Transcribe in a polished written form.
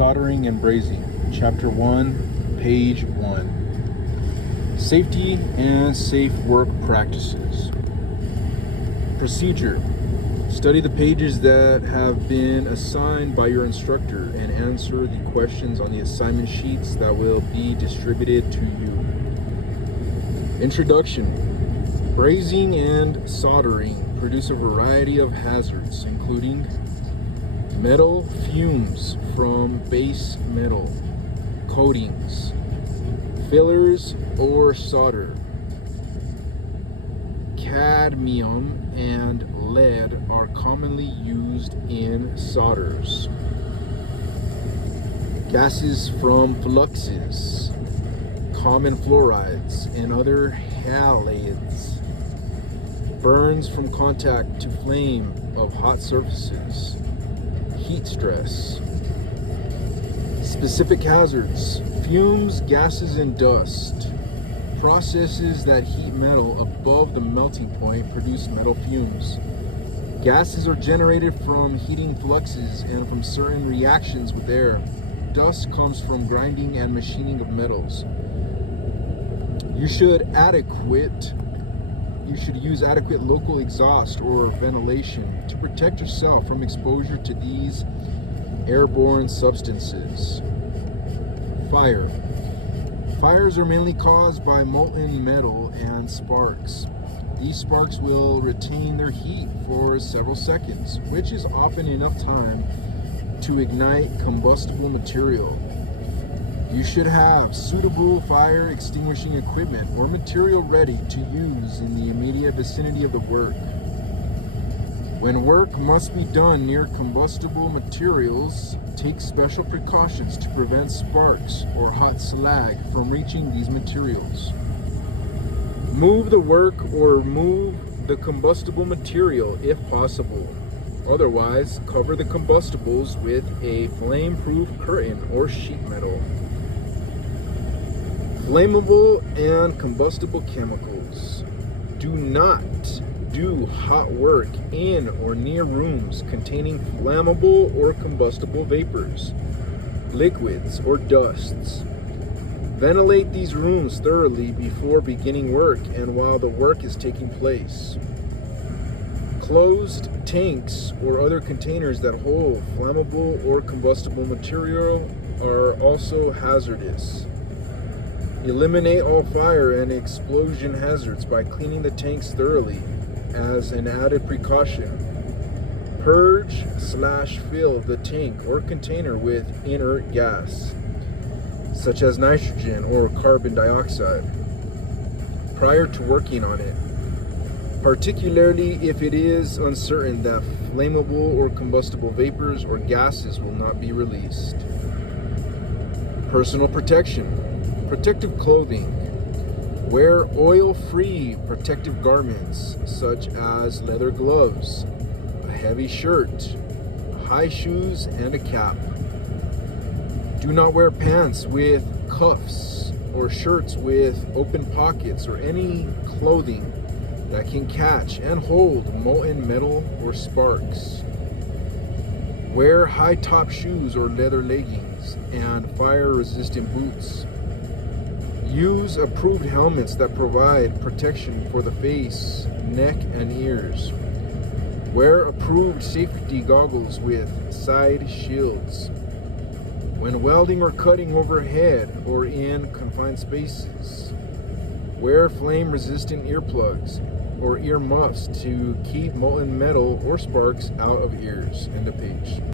Soldering and Brazing, Chapter 1, Page 1. Safety and Safe Work Practices. Procedure. Study the pages that have been assigned by your instructor and answer the questions on the assignment sheets that will be distributed to you. Introduction. Brazing and soldering produce a variety of hazards, including metal fumes from base metal, coatings, fillers or solder, cadmium and lead are commonly used in solders. Gases from fluxes, common fluorides and other halides, burns from contact to flame of hot surfaces, heat stress. Specific hazards: fumes, gases, and dust. Processes that heat metal above the melting point produce metal fumes. Gases are generated from heating fluxes and from certain reactions with air. Dust comes from grinding and machining of metals. You should use adequate local exhaust or ventilation to protect yourself from exposure to these airborne substances. Fire. Fires are mainly caused by molten metal and sparks. These sparks will retain their heat for several seconds, which is often enough time to ignite combustible material. You should have suitable fire extinguishing equipment or material ready to use in the immediate vicinity of the work. When work must be done near combustible materials, take special precautions to prevent sparks or hot slag from reaching these materials. Move the work or remove the combustible material if possible. Otherwise, cover the combustibles with a flame-proof curtain or sheet metal. Flammable and combustible chemicals. Do not do hot work in or near rooms containing flammable or combustible vapors, liquids, or dusts. Ventilate these rooms thoroughly before beginning work and while the work is taking place. Closed tanks or other containers that hold flammable or combustible material are also hazardous. Eliminate all fire and explosion hazards by cleaning the tanks thoroughly as an added precaution. Purge/fill the tank or container with inert gas, such as nitrogen or carbon dioxide, prior to working on it, particularly if it is uncertain that flammable or combustible vapors or gases will not be released. Personal protection. Protective clothing. Wear oil-free protective garments such as leather gloves, a heavy shirt, high shoes, and a cap. Do not wear pants with cuffs or shirts with open pockets or any clothing that can catch and hold molten metal or sparks. Wear high-top shoes or leather leggings and fire-resistant boots. Use approved helmets that provide protection for the face, neck, and ears. Wear approved safety goggles with side shields. When welding or cutting overhead or in confined spaces, wear flame-resistant earplugs or ear muffs to keep molten metal or sparks out of ears. End of page.